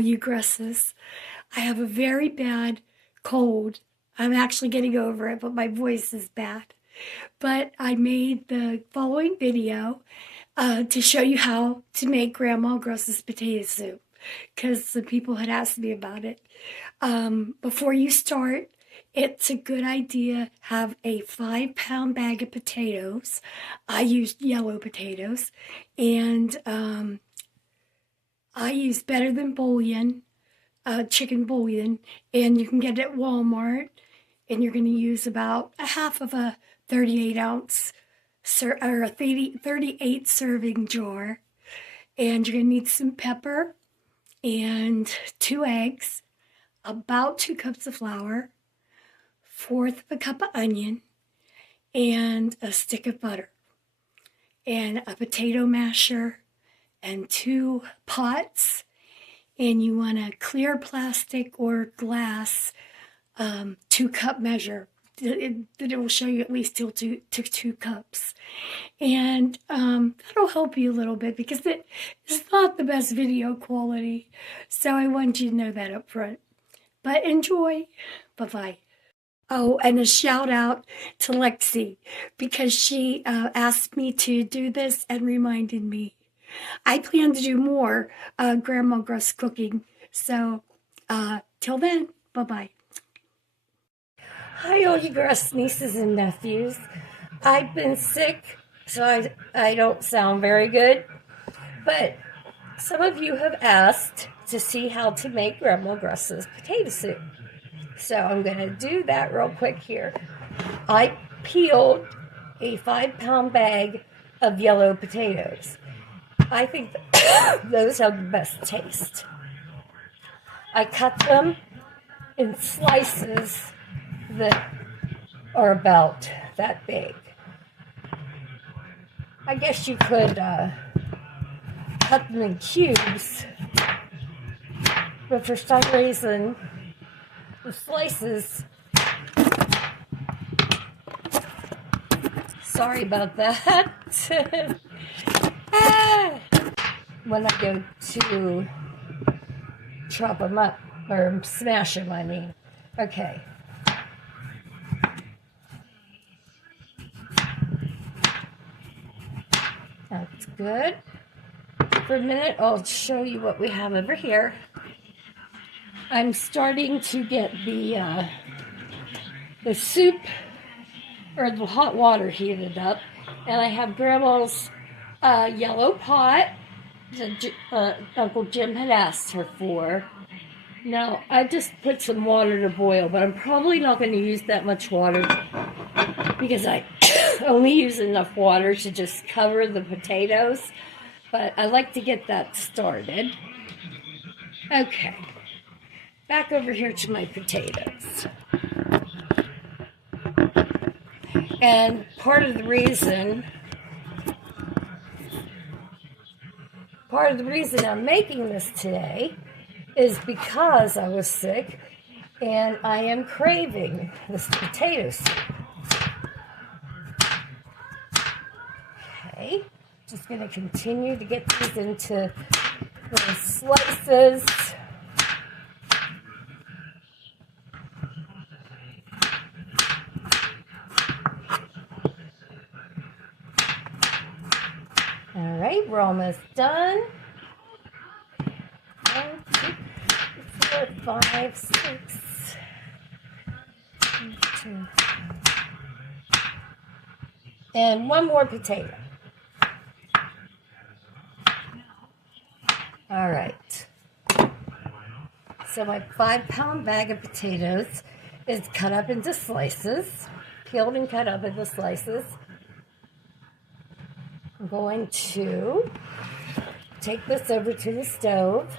all you Grusses. I have a very bad cold. I'm actually getting over it, but my voice is bad. But I made the following video to show you how to make Grandma Gruss's potato soup, because some people had asked me about it. Before you start, it's a good idea have a 5-pound bag of potatoes. I used yellow potatoes, and I use Better Than Bouillon, chicken bouillon, and you can get it at Walmart. And you're going to use about a half of a 38-ounce or a 38 serving jar. And you're going to need some pepper and 2 eggs, about 2 cups of flour, 1/4 of a cup of onion, and a stick of butter, and a potato masher, and 2 pots. And you want a clear plastic or glass 2-cup measure. It will show you at least till 2 cups. And that'll help you a little bit because it is not the best video quality. So I want you to know that up front. But enjoy. Bye-bye. Oh, and a shout out to Lexi because she asked me to do this and reminded me. I plan to do more Grandma Gruss cooking. So till then, bye-bye. Hi, all you Gruss nieces and nephews. I've been sick, so I don't sound very good. But some of you have asked to see how to make Grandma Gruss's potato soup. So I'm going to do that real quick here. I peeled a 5-pound bag of yellow potatoes. I think those have the best taste. I cut them in slices that are about that big. I guess you could cut them in cubes, but for some reason, the slices, sorry about that, when I go to chop them up, or smash them, I mean. Okay. That's good. For a minute, I'll show you what we have over here. I'm starting to get the soup or the hot water heated up, and I have Grandma's yellow pot that Uncle Jim had asked her for. Now, I just put some water to boil, but I'm probably not going to use that much water because I only use enough water to just cover the potatoes, but I like to get that started. Okay, back over here to my potatoes. And part of the reason I'm making this today is because I was sick and I am craving this potato soup. Okay, just going to continue to get these into little slices. All right, we're almost done. 1, 2, 4, 5, 6. 1, 2. And one more potato. All right. So my 5-pound bag of potatoes is cut up into slices, peeled and cut up into slices. I'm going to take this over to the stove.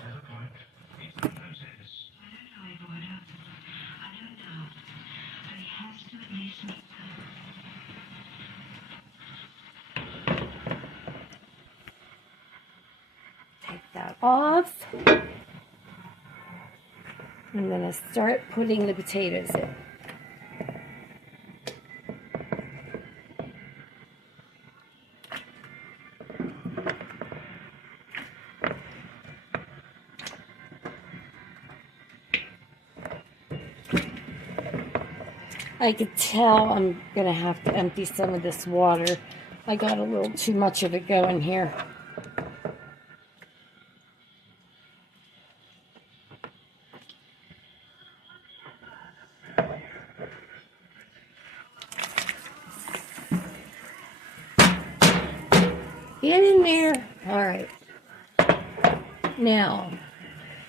Take that off. I'm going to start putting the potatoes in. I could tell I'm going to have to empty some of this water. I got a little too much of it going here. Get in there. All right. Now,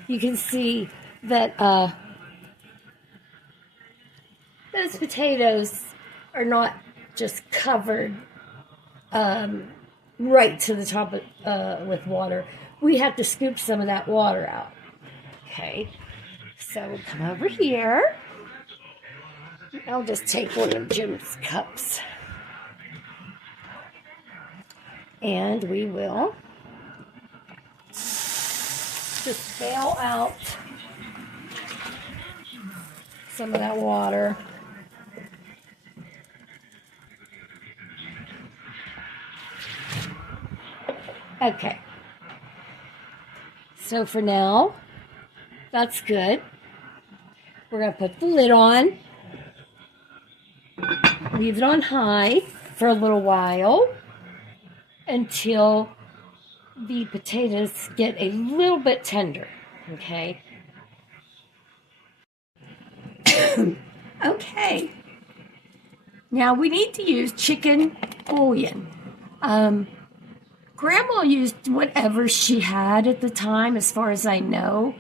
you can see that those potatoes are not just covered right to the top of, with water. We have to scoop some of that water out. Okay, so come over here. I'll just take one of Jim's cups. And we will just bail out some of that water. Okay. So for now, that's good. We're going to put the lid on. Leave it on high for a little while until the potatoes get a little bit tender. Okay. Okay. Now we need to use chicken bouillon. Grandma used whatever she had at the time, as far as I know.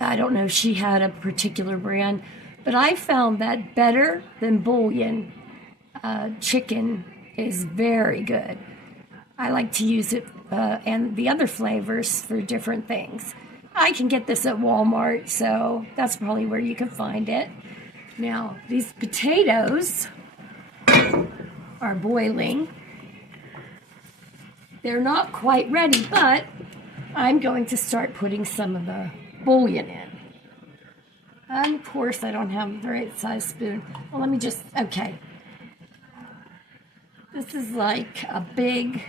I don't know if she had a particular brand, but I found that better than bouillon chicken is very good. I like to use it and the other flavors for different things. I can get this at Walmart, so that's probably where you can find it. Now, these potatoes are boiling. They're not quite ready, but I'm going to start putting some of the bouillon in. And of course, I don't have the right size spoon. Well, let me just, okay. This is like a big,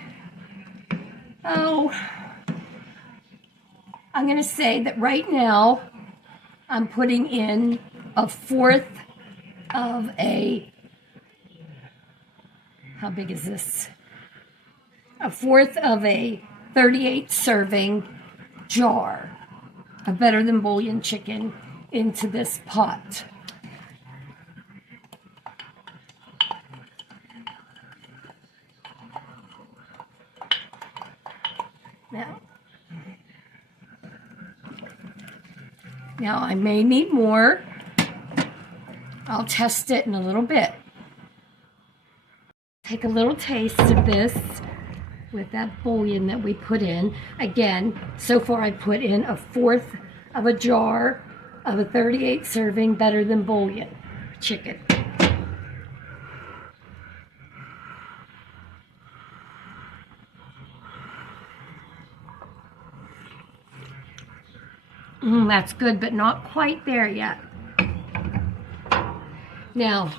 I'm going to say that right now, I'm putting in a fourth of a, how big is this? A fourth of a 38 serving jar of Better Than Bouillon chicken into this pot. Now I may need more. I'll test it in a little bit. Take a little taste of this with that bouillon that we put in. Again, so far I put in a fourth of a jar of a 38 serving Better Than Bouillon chicken. That's good, but not quite there yet. Now,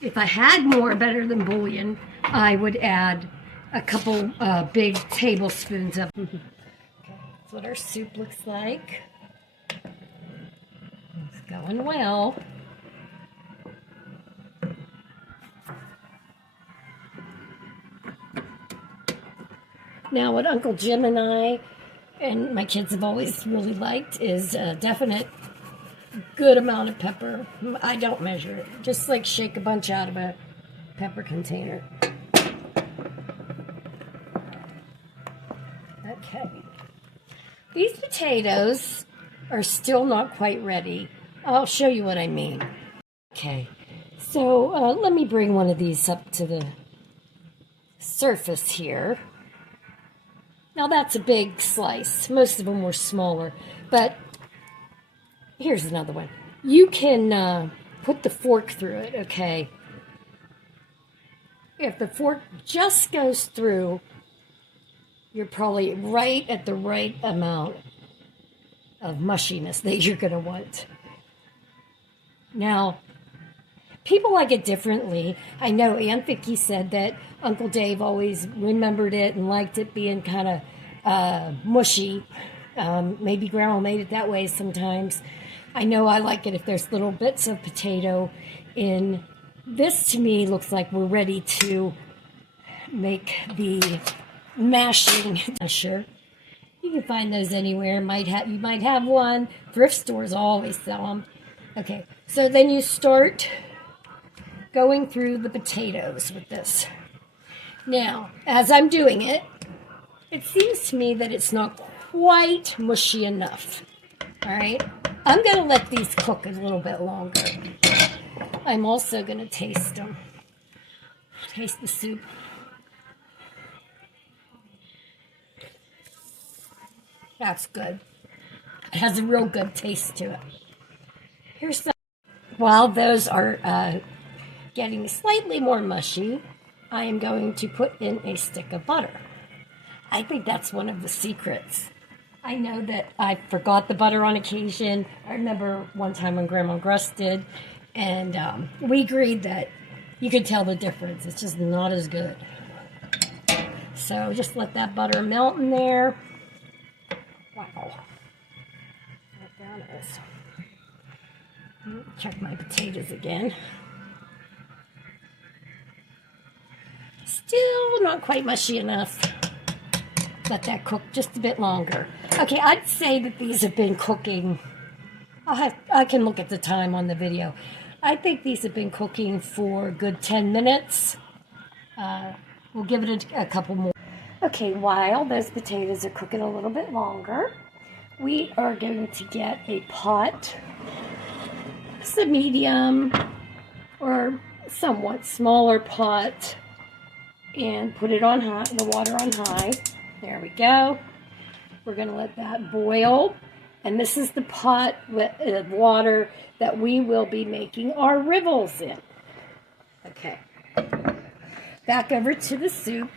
if I had more Better Than Bouillon, I would add a couple big tablespoons of it. That's what our soup looks like. It's going well. Now, what Uncle Jim and I and my kids have always really liked is a definite good amount of pepper. I don't measure it. Just like shake a bunch out of a pepper container. Okay. These potatoes are still not quite ready. I'll show you what I mean. Okay. So let me bring one of these up to the surface here. Now that's a big slice. Most of them were smaller, but here's another one. You can put the fork through it, okay? If the fork just goes through, you're probably right at the right amount of mushiness that you're going to want. Now, people like it differently. I know Aunt Vicki said that Uncle Dave always remembered it and liked it being kind of mushy. Maybe Grandma made it that way sometimes. I know I like it if there's little bits of potato in this. To me, looks like we're ready to make the mashing masher. You can find those anywhere. You might have one. Thrift stores always sell them. Okay, so then you start going through the potatoes with this. Now, as I'm doing it, it seems to me that it's not quite mushy enough. All right, I'm going to let these cook a little bit longer. I'm also going to taste them. Taste the soup. That's good. It has a real good taste to it. Here's some. While those are getting slightly more mushy, I am going to put in a stick of butter. I think that's one of the secrets. I know that I forgot the butter on occasion. I remember one time when Grandma Gruss did, and we agreed that you could tell the difference. It's just not as good. So just let that butter melt in there. Wow. That is. Check my potatoes again. Still not quite mushy enough. Let that cook just a bit longer. Okay, I'd say that these have been cooking. I can look at the time on the video. I think these have been cooking for a good 10 minutes. We'll give it a couple more. Okay, while those potatoes are cooking a little bit longer, we are going to get a pot. It's a medium or somewhat smaller pot, and put it on high, the water on high. There we go. We're going to let that boil, and this is the pot of water that we will be making our rivels in. Okay. Back over to the soup.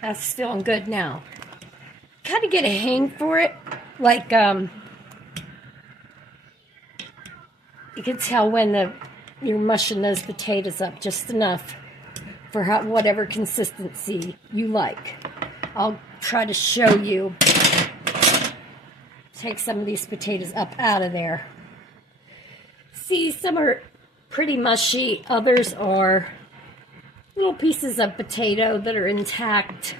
That's feeling good now. Kind of get a hang for it. Like, you can tell when you're mushing those potatoes up just enough for whatever consistency you like. I'll try to show you. Take some of these potatoes up out of there. See, some are pretty mushy. Others are little pieces of potato that are intact.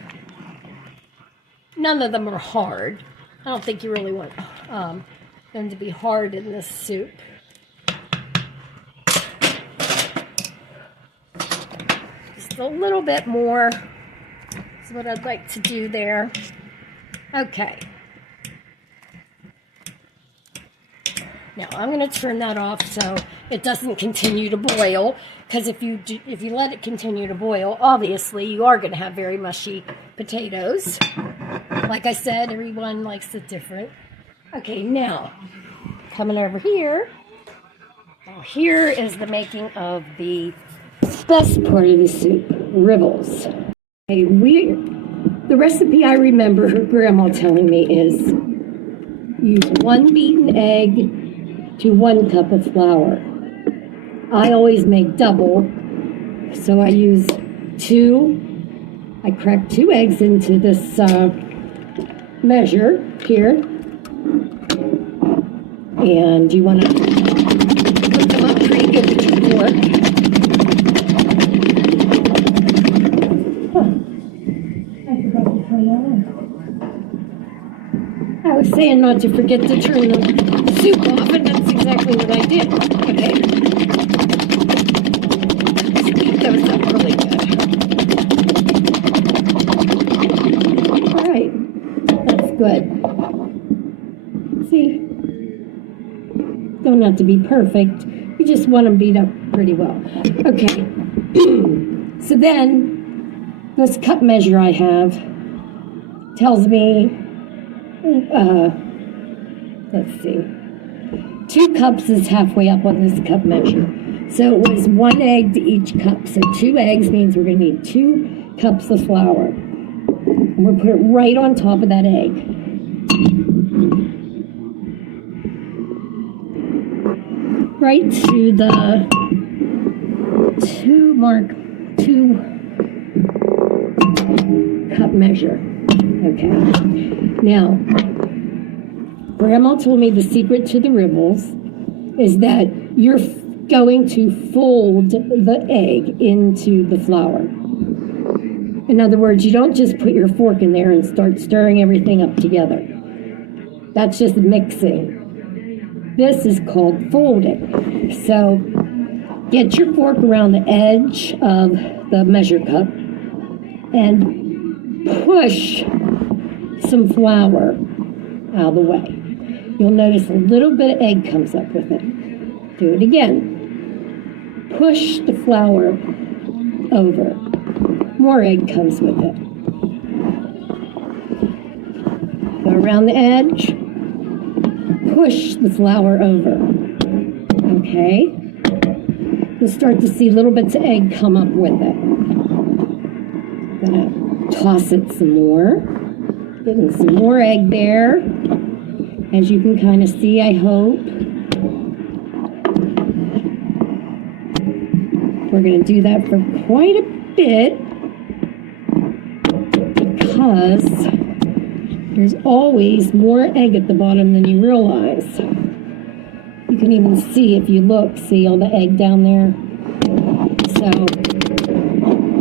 None of them are hard. I don't think you really want them to be hard in this soup. Just a little bit more is what I'd like to do there. Okay. Now I'm going to turn that off so it doesn't continue to boil, because if you let it continue to boil, obviously you are going to have very mushy potatoes. Like I said, everyone likes it different. Okay, now coming over here. Now here is the making of the best part of the soup, rivels. Okay, the recipe I remember her grandma telling me is use 1 beaten egg to 1 cup of flour. I always make double, so I use 2. I crack 2 eggs into this measure here, and you want to put them up pretty good with your fork. I forgot to turn that on. I was saying not to forget to turn the soup off, and that's exactly what I did. Okay. Beat those up really good. All right, that's good. See, don't have to be perfect. You just want them beat up pretty well. Okay. So then, this cup measure I have tells me, let's see, 2 cups is halfway up on this cup measure. So it was 1 egg to each cup. So 2 eggs means we're going to need 2 cups of flour. And we'll put it right on top of that egg. Right to the 2 cup measure. Okay. Now, Grandma told me the secret to the ribbles is that you're going to fold the egg into the flour. In other words, you don't just put your fork in there and start stirring everything up together. That's just mixing. This is called folding. So get your fork around the edge of the measure cup and push some flour out of the way. You'll notice a little bit of egg comes up with it. Do it again. Push the flour over. More egg comes with it. Go around the edge. Push the flour over. Okay? You'll start to see little bits of egg come up with it. Gonna toss it some more. Getting some more egg there. As you can kind of see, I hope. We're going to do that for quite a bit because there's always more egg at the bottom than you realize. You can even see if you look, see all the egg down there? So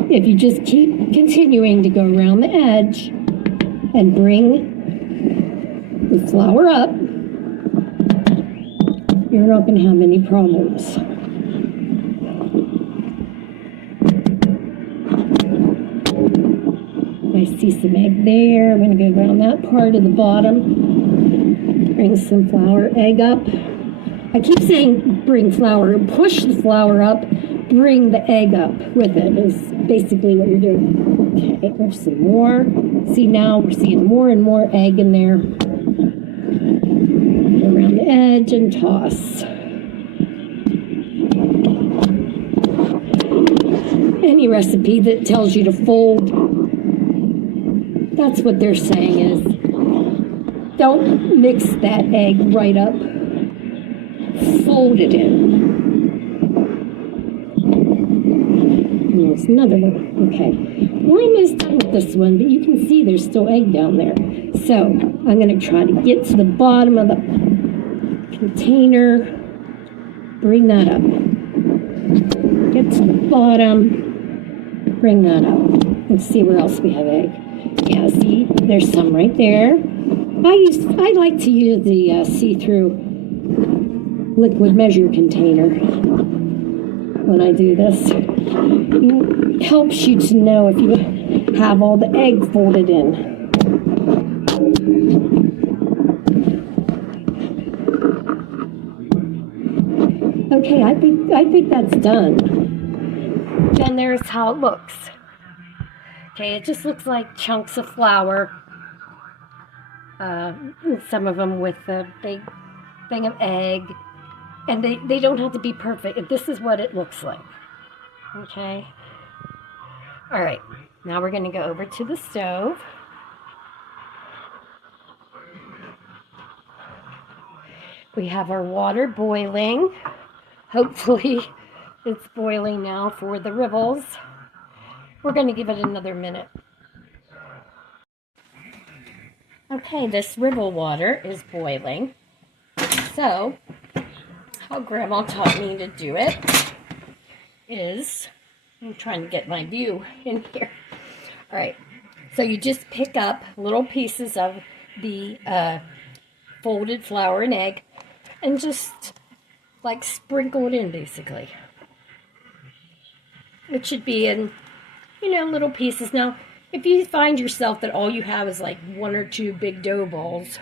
if you just keep continuing to go around the edge and bring the flour up, you're not going to have any problems. I see some egg there. I'm going to go around that part of the bottom. Bring some flour, egg up. I keep saying bring flour. Push the flour up. Bring the egg up with it is basically what you're doing. Okay, there's some more. See, now we're seeing more and more egg in there. Around the edge and toss. Any recipe that tells you to fold, that's what they're saying is, don't mix that egg right up. Fold it in. And there's another one. Okay. We're almost done with this one, but you can see there's still egg down there. So I'm going to try to get to the bottom of the container. Bring that up. Get to the bottom. Bring that up. Let's see where else we have egg. Yeah, see, there's some right there. I like to use the see-through liquid measure container when I do this. It helps you to know if you have all the egg folded in. Okay, I think that's done. Then there's how it looks. Okay, it just looks like chunks of flour. Some of them with a big thing of egg. And they don't have to be perfect. This is what it looks like. Okay. All right. Now we're going to go over to the stove. We have our water boiling. Hopefully it's boiling now for the ribbles. We're going to give it another minute. Okay, this ribble water is boiling. So, how Grandma taught me to do it is, I'm trying to get my view in here. All right, so you just pick up little pieces of the folded flour and egg and just like sprinkle it in basically. It should be in, little pieces. Now, if you find yourself that all you have is like one or two big dough balls,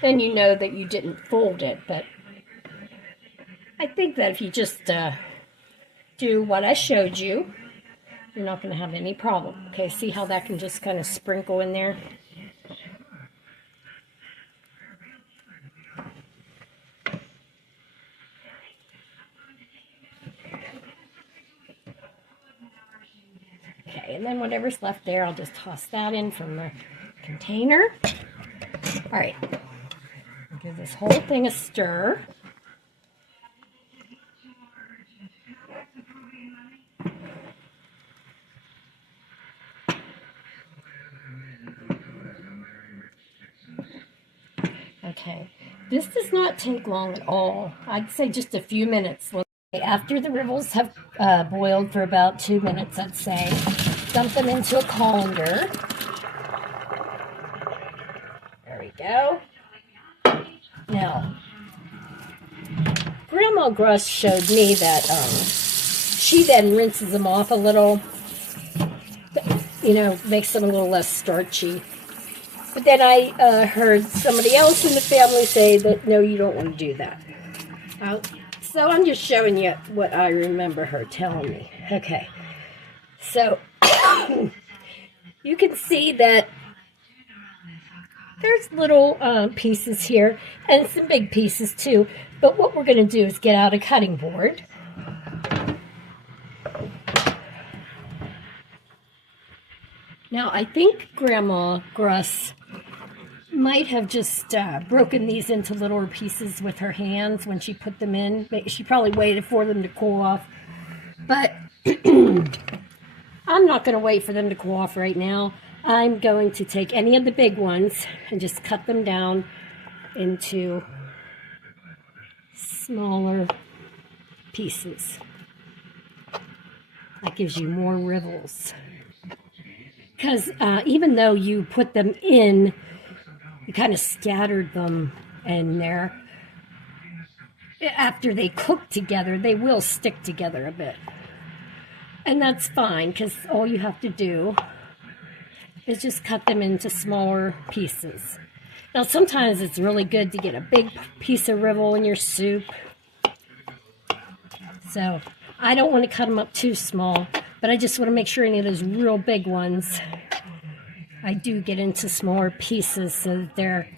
then you know that you didn't fold it. But I think that if you just do what I showed you, you're not going to have any problem. Okay, see how that can just kind of sprinkle in there? Okay, and then whatever's left there, I'll just toss that in from the container. All right, I'll give this whole thing a stir. Okay, this does not take long at all. I'd say just a few minutes. After the rivels have boiled for about 2 minutes, I'd say, dump them into a colander. There we go. Now, Grandma Gruss showed me that she then rinses them off a little, makes them a little less starchy. But then I heard somebody else in the family say that, no, you don't want to do that. So I'm just showing you what I remember her telling me. Okay. So you can see that there's little pieces here and some big pieces too. But what we're going to do is get out a cutting board. Now, I think Grandma Gruss might have just broken these into little pieces with her hands when she put them in. She probably waited for them to cool off. But I'm not going to wait for them to cool off right now. I'm going to take any of the big ones and just cut them down into smaller pieces. That gives you more rivels. Because even though you put them in, you kind of scattered them in there, after they cook together, they will stick together a bit. And that's fine, because all you have to do is just cut them into smaller pieces. Now, sometimes it's really good to get a big piece of rivel in your soup. So I don't want to cut them up too small, but I just want to make sure any of those real big ones, I do get into smaller pieces so that there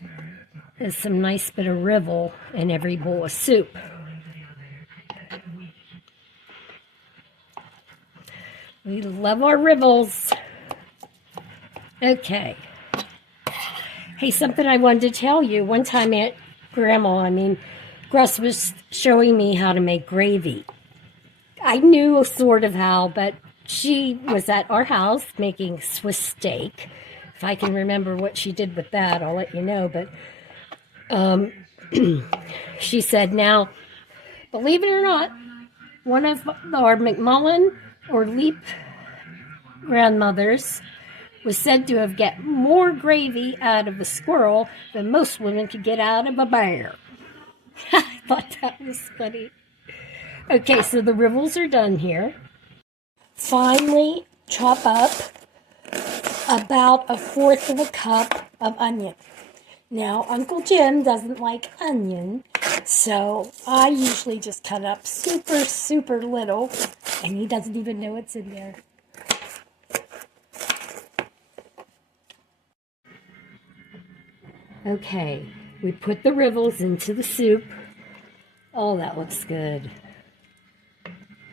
is some nice bit of rivel in every bowl of soup. We love our rivels. Okay. Hey, something I wanted to tell you. One time Gruss was showing me how to make gravy. I knew sort of how, but she was at our house making Swiss steak. If I can remember what she did with that, I'll let you know. But she said, now, believe it or not, one of our McMullen or Leap grandmothers was said to have get more gravy out of a squirrel than most women could get out of a bear. I thought that was funny. Okay, so the rivels are done here. Finally, chop up about 1/4 of a cup of onion. Now, Uncle Jim doesn't like onion, so I usually just cut up super, super little, and he doesn't even know it's in there. Okay, we put the rivels into the soup. Oh, that looks good.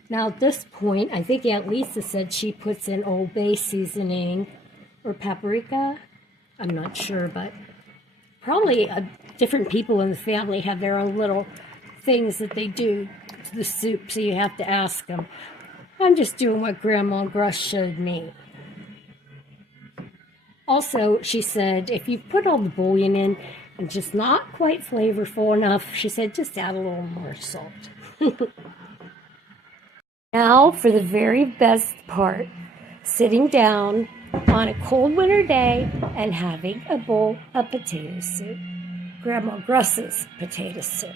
Now at this point, I think Aunt Lisa said she puts in Old Bay seasoning or paprika. I'm not sure, but probably different people in the family have their own little things that they do to the soup, so you have to ask them. I'm just doing what Grandma Gruss showed me. Also, she said, if you put all the bouillon in and just not quite flavorful enough, she said, just add a little more salt. Now for the very best part, sitting down on a cold winter day and having a bowl of potato soup. Grandma Gruss's potato soup.